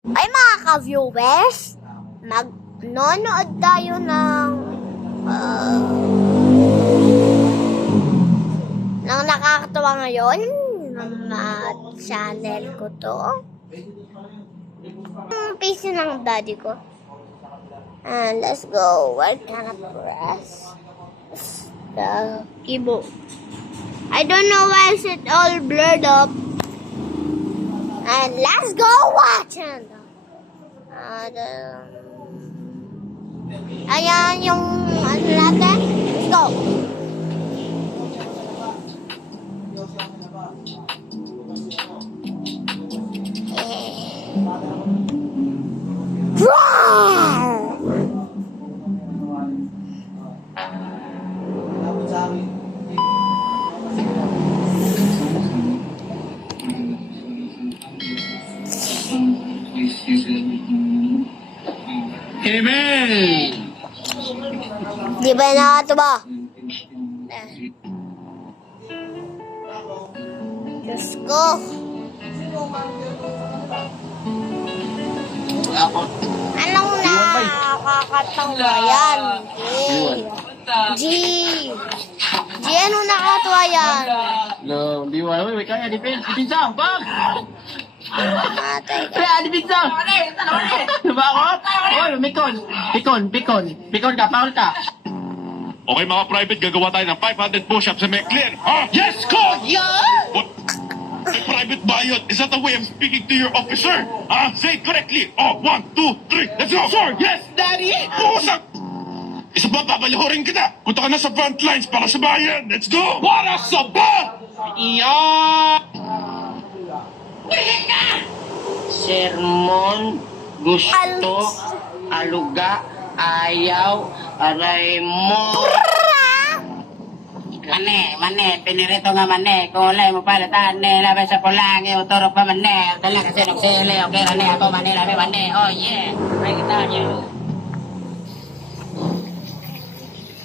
Ay mga ka-viewers, magnonood tayo ng nakakatawa ngayon ng channel ko to. PC ng daddy ko. And let's go. Where can I press the keyboard? I don't know why is it all blurred up. And let's go watch it. Ayan yung ano natin. Let's go. Amen! Di ba nakatuwa? Diyos ko. Anong nakakatawa yan? G. G, anong nakakatawa yan? No, di ba? May kaya defense. Defense bang! Matay ka. Kaya defense Diba ako? Oy, Pikon ka, foul ka. Okay mga private, gagawa tayo ng 500 push-ups sa may clear. Huh? Yes, coach! Yan! What? Hey, private bayot, is that the way I'm speaking to your officer? Huh? Say it correctly. Oh, 1, 2, 3, let's go! Sir, yes! Daddy! Pusak! Isa pa, papalahorin kita. Punta ka na sa front lines para sa bayan. Let's go! Para sa ba? Iyan! Sermon, gusto, aluga, ayaw, aray mo. Mane, pinirito nga mane, kulay mo palatan, labay sa pulangi, uturok pa mane, dala kasi nung sili, okay rane, ako mane, labi mane, oh yeah, break it down you.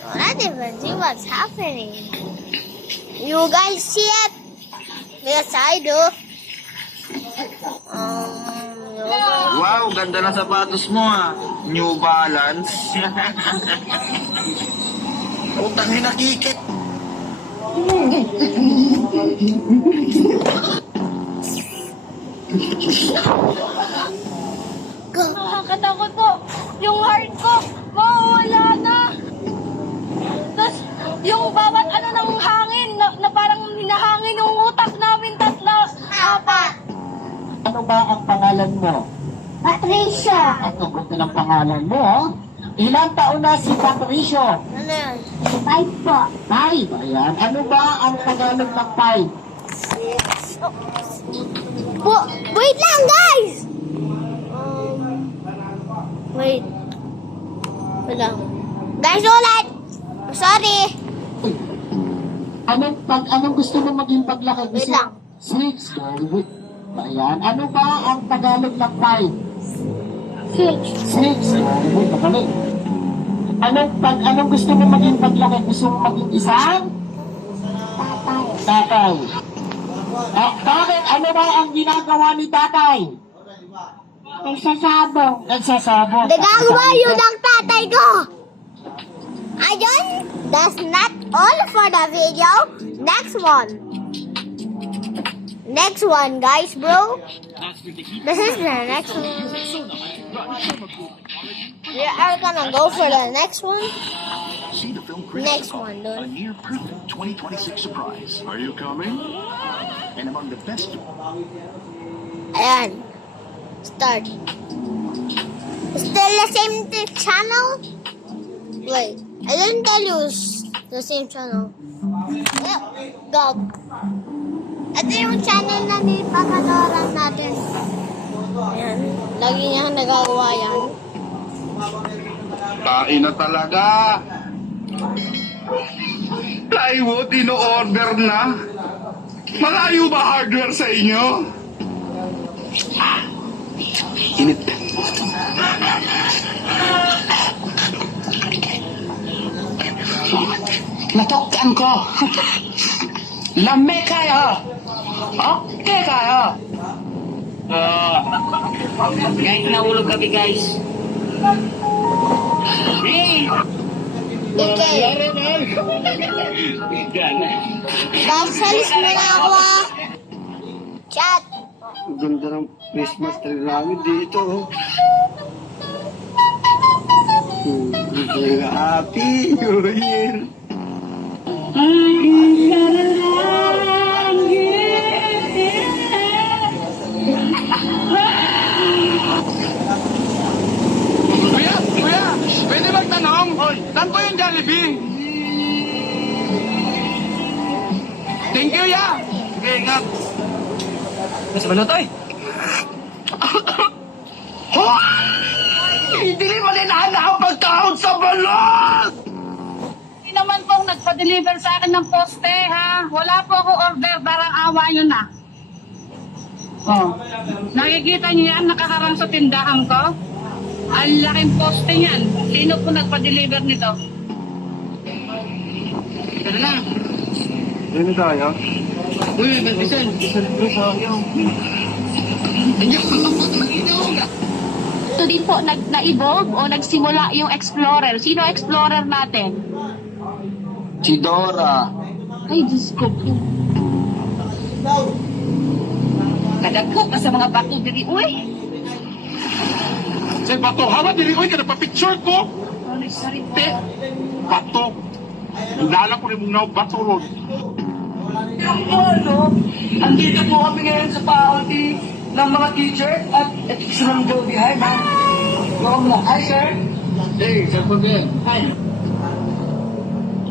So I didn't even see what's happening. You guys see it? Yes, I do. Wow, ganda ng sapatos mo ah. New Balance. Utang ni nakikit. Nakakatakot po. Yung heart ko, mawawala na. Tapos, yung bawat ano ng hangin, na parang hinahangin yung utak namin tatlo. Apat. Ano ba ang pangalan mo? Patricia. Ang gusto ng pangalan mo, oh. Ilang taon na si Patricio? Ano yun? 5 po. 5. Ayan. Ano ba ang Tagalog ng 5? Wait lang, guys! Wait. Wait lang. Guys, ulit! Sorry. Anong gusto mo maging paglaki? Wait lang. 6. Very good. Ayan. Ano ba ang Tagalog ng 5? 6. 6. Very good. Magaling. Anong gusto mo maging paglaki? Gusto mo maging isang? Tatay. Bakit? Ano ba ang ginagawa ni tatay? Nagsasabong. Nagsasabong. Nagagawa yun ng tatay ko! Ayun, that's not all for the video. Next one. Next one, guys, bro. This is the next one. We are gonna go for the next one. See the film Next Critical one, Call, a dude. near perfect 2026 surprise. Are you coming? And among the best. Ayan. Start. Still the same channel? Wait, I didn't tell you it's the same channel. Yep, go. Ito yung channel na nipapanoran natin. Ayan. Lagi niya nagagawa yan. Kain na talaga. Plywood, ino-order na. Malayo ba hardware sa inyo? Init. Natokkan ko. Lame kayo. Okay kayo. Guys, nahulog kami guys. Hey! Okay. Guys, salis mo na ako ah. Chat. Ganda ng Christmas tree namin dito. Happy New Year! Kuya, pwede magtanong? Hoy, saan po yung Jollibee? Thank you, ya! Sige, ingat. Nasa balotoy? Hindi rin malinahan na ang pagkaon sa balot! Hindi naman pong nagpa-deliver sa akin ng poste, ha? Wala po ako order, darang awa nyo na. Oh. Nakikita niyo yan, nakaharang sa tindahan ko? Ang laking poste niyan. Sino po nagpa-deliver nito? Tara na. Ano tayo? Uy, Malpison. Ito din po, na-evolve o nagsimula yung Explorer. Sino Explorer natin? Si Dora. Ay, Diyos ko po. Kadagko ka sa mga bato diri. Uy! Say, bato, hawa, dili-oy ka na pa-picture ko. Sorry, sorry po. Bato. Lala ko rin mong naw, bato ron. Andito po kami ngayon sa faculty ng mga teacher at ito si Ma'am Jody. Hi, ma'am. Welcome na. Hi, sir. Hey, sir Pagin.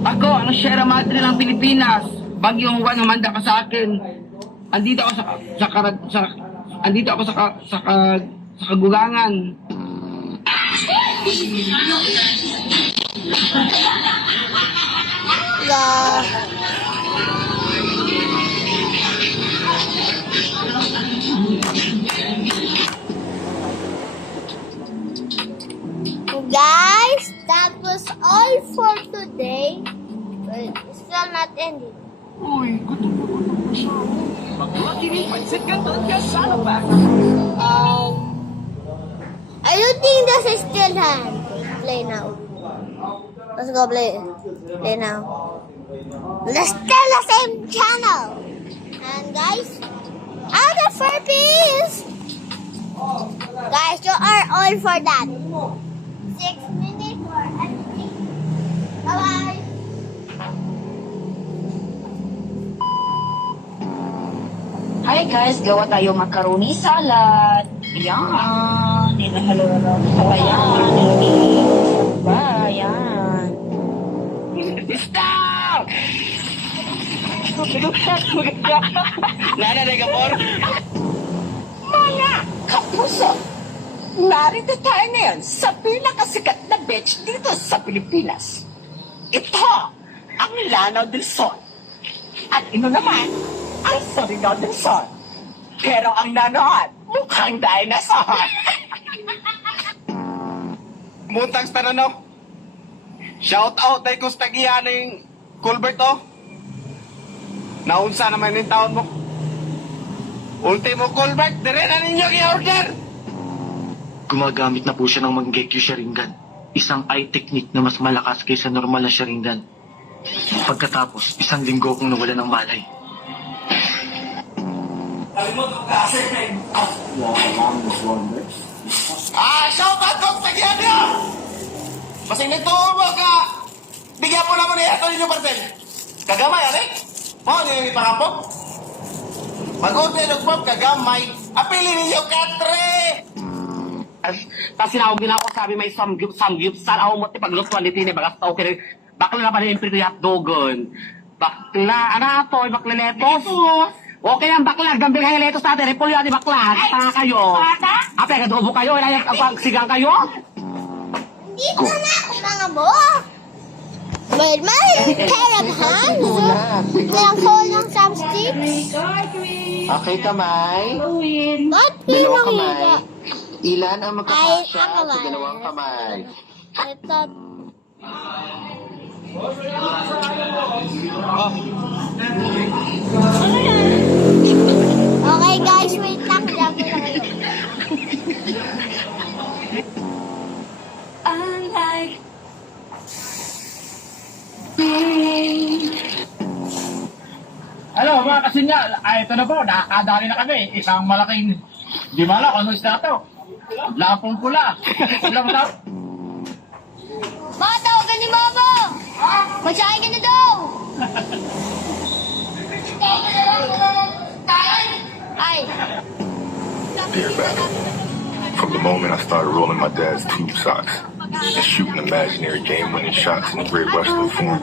Ako, ang Sierra Madre ng Pilipinas. Bagyong Juan, humanda ka sa akin. Andito ako sa kagulangan. Guys, that was all for today. But it's still not ending. I don't think this is still hand. Play now. Let's go play. Play now. Let's still the same channel. And guys, the Furbies. Guys, you are all for that. 6 minutes for everything. Bye-bye. Hi guys, gawa tayo macaroni salad. Yan. Ninahalo-halo. Ayan. Ba, yan. Stop! Nanay ka por? Mga kapuso, narito tayo ngayon sa pinakasikat na beach dito sa Pilipinas. Ito ang Lanao del Sol. At ino naman ang Surigao del Sol. Pero ang nanood, mukhang dinosaur. Muntang sa tanong. Shout out ay kung tagiyan ng Colbert, oh. Naunsa naman yung taon mo. Ultimo Colbert, dire na ninyo i-order. Gumagamit na po siya ng Mangekyo Sharingan. Isang eye technique na mas malakas kaysa normal na Sharingan. Pagkatapos, 1 linggo akong nawala ng malay. Shout out kung tagiyan nyo. Masing nagtuo mo ka. Bigyan po naman ito ninyo partel. Kagamay, ano oh, hindi pangapok. Mag-order ng pop, kagamay. Apili ninyo, katre. Tapos sinawag din ako, sabi may samgyup, saan ako mo paglutuan dito ni bagas tao, kaya bakla na pa rin yung prito dogon. Bakla, ano to, bakla letos? Okay ang bakla, gambil kayo letos natin, repolyo natin bakla, tanga kayo. Ape, kadubo kayo, ilayag ang sigang kayo. Dito na ako mga mo. But my pair of hands. They're holding some sticks. Okay, kamay. Not Dalawang pinong kamay. Ilan ang magkakasya Ay, ang sa dalawang kamay? I thought. Okay guys, wait lang. Unlike Hello mga kasinya, ito na po, nakakadali na kami. Isang malaking, di mala kung ano isda to. Lapong pula. Ulam na. Mga tawagan ni Mama! Magsahin ka na daw! Ay! Dear Battle, from the moment I started rolling my dad's tube socks and shooting imaginary game-winning shots in the Great Western form,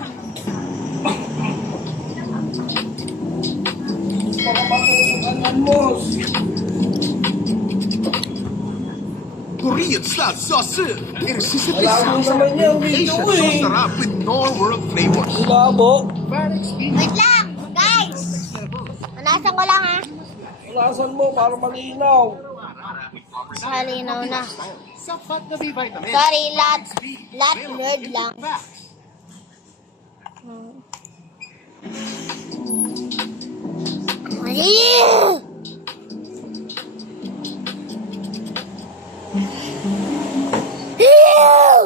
Korean slot sauce. Irresistibly so sarap with Norworld flavors. Wait lang! Guys! Manasan ko lang ha. Lasan mo para malinaw. Malinaw na. Sorry, lot word lang. Mali! Ew!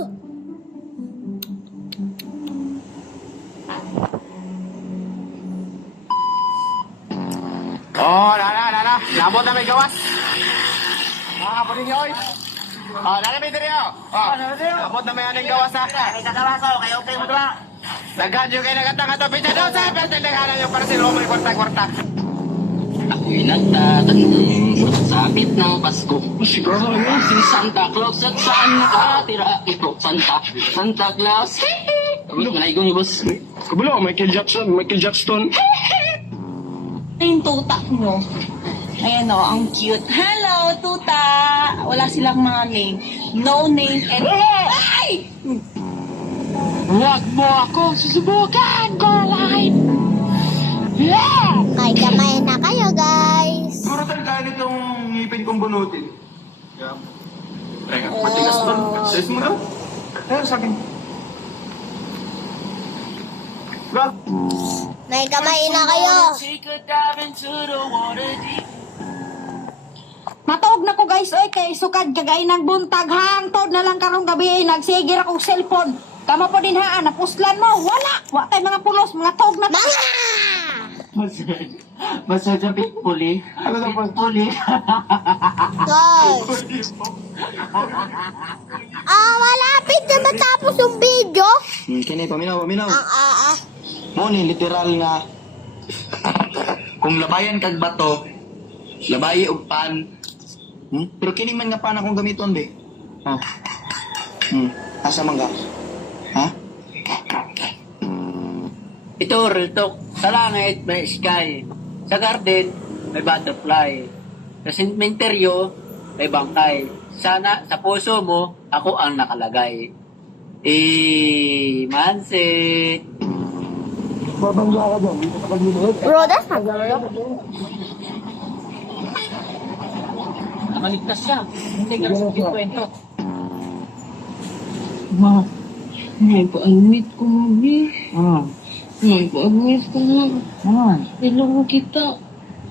Oh, nana. Labot na may gawas. Kapatid niyo, oy. Oh, nana may diri, oh. Labot na may aning gawas, ha. Ay, kagawas, oh. Kayo, okay mo diba? Nagkadyo kayo nagatang-gato. Pinta doon sa pertin. Naghanan yung para si Roman kwarta-kwarta. Ako'y nagtatanong sa sakit ng Pasko. Siguro si Santa Claus at saan nakatira ito? Santa Claus. Kabalo, manaigon niyo, boss. Kabalo, Michael Jackson. yung tuta mo. Ayan o, ang cute. Hello, tuta! Wala silang mga name. No name and... Ay! Huwag mo ako susubukan ko live. Yeah! May kamay na kayo, guys. Siguro talaga itong ngipin kong bunutin. Yeah. Teka, matigas ba? Size mo daw? Pero sa akin. Bro? May kamay na kayo. Matuog na ko guys, oy, kay sukad kagay ng buntag hangtod na lang karong gabi nagsigir akong cellphone. Kamo po din haan, napuslan mo, wala. Wa tay mga pulos, mga tuog na. Basta sa pitpuli. Ano na po? Pitpuli. Guys. Malapit na matapos yung video. Kini, paminaw. Ang Mo ni literal nga kung labayan kag bato, labayi og pan. Pero kini man nga pan akong gamiton be. Oh. Asa man ka? Ha? Ito, real talk. Sa langit, may sky. Sa garden, may butterfly. Sa sementeryo, may bangkay. Sana, sa puso mo, ako ang nakalagay. Mansit. Bro, that's not Nakaligtas siya. Hindi ka sa kwento. Ma, may pa-admit ko, Mabi. May pa-admit ko, Ma. Niloko kita.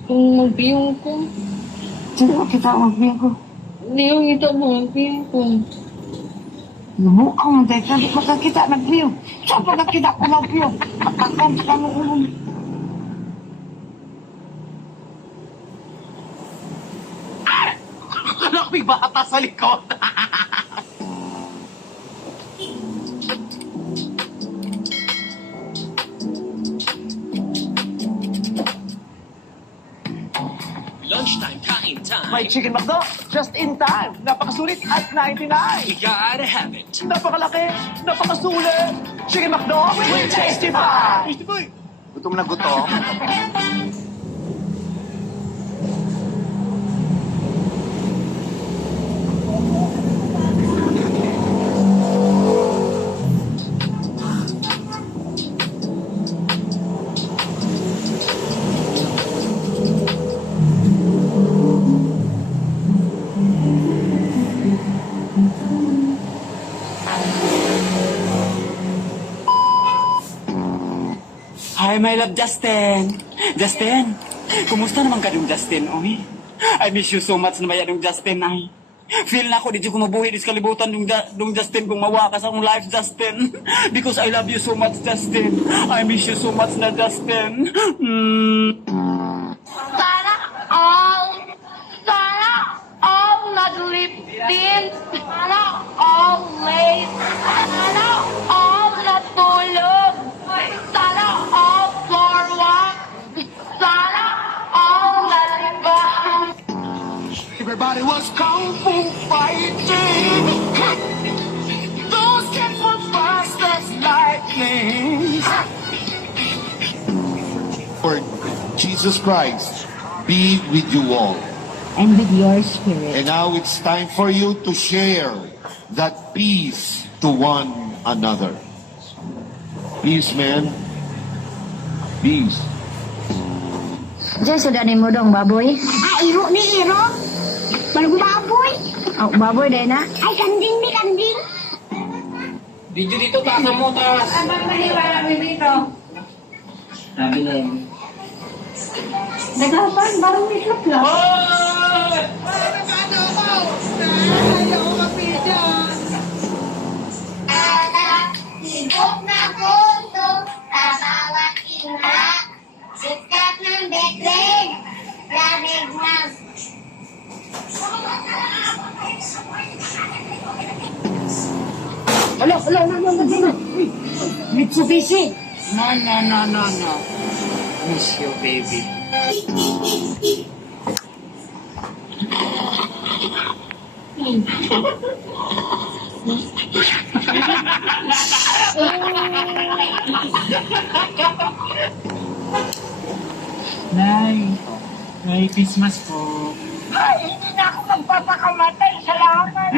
Kung magpiyong ko. Hindi ko kita magpiyong ko. Hindi ko kita magpiyong ko. Lubukang mo dahil sabi ko ka kita nagpiyong. Saan pa kita ko magpiyong? Matakam sa kamo ulo. Anak, may bata sa likod. Lunchtime, kain time. May chicken McDo, just in time. Napakasulit at 99. You gotta have it. Napakalaki, napakasulit. Chicken McDo with Tasty Pie. Tasty boy. Gutom na gutom. Hi, my love Justin. Justin, kumusta naman ka dun, Justin? Omi? I miss you so much na maya nung Justin ay. Feel na ako, di ko mabuhi di sa kalibutan nung Justin kung mawa ka sa akong life, Justin. Because I love you so much, Justin. I miss you so much na, Justin. Sana all nagliptin. Sana always. Sana all natulog. Sana all for walk. Sana all naligaw. Everybody was kung fu fighting. Those kids were fast as lightning. Lord Jesus Christ be with you all. And with your spirit. And now it's time for you to share that peace to one another. Peace, man. Peace. Diyan, sudanin mo dong, baboy. Iro ni Iro. Balang baboy. Oh, baboy din na. Ay, kanding ni kanding. Video dito, taas mo, taas. Abang maniwala mo dito. Sabi na yun. Nagapan, barong itlog lang. Sibok na punto sa bawat ina. Sikat ng betling. Lamig na. Alo, Mitsubishi. No. Miss you, baby. Nay, Merry Christmas po. Ay, hindi na ako magpapakamatay. Salamat.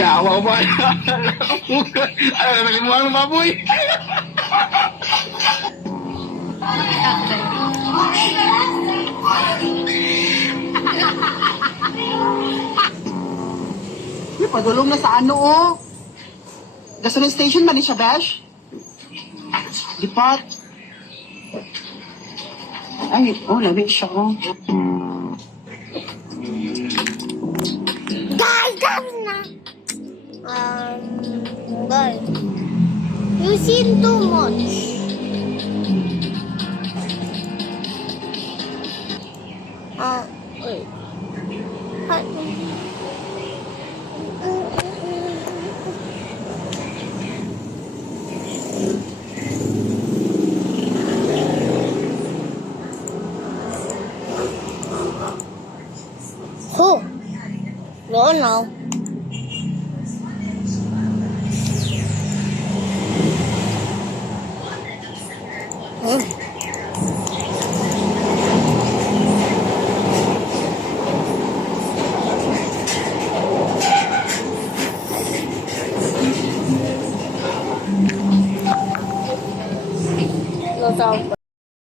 Yawa ba? Ano na naging mga baboy? Padulong na sa ano, oh. Gasoline station ba ni siya, Besh? Lipat. Ay, oh, labi siya, oh. Guys, na. Guys. You seen too much. Wait. Who? No. No.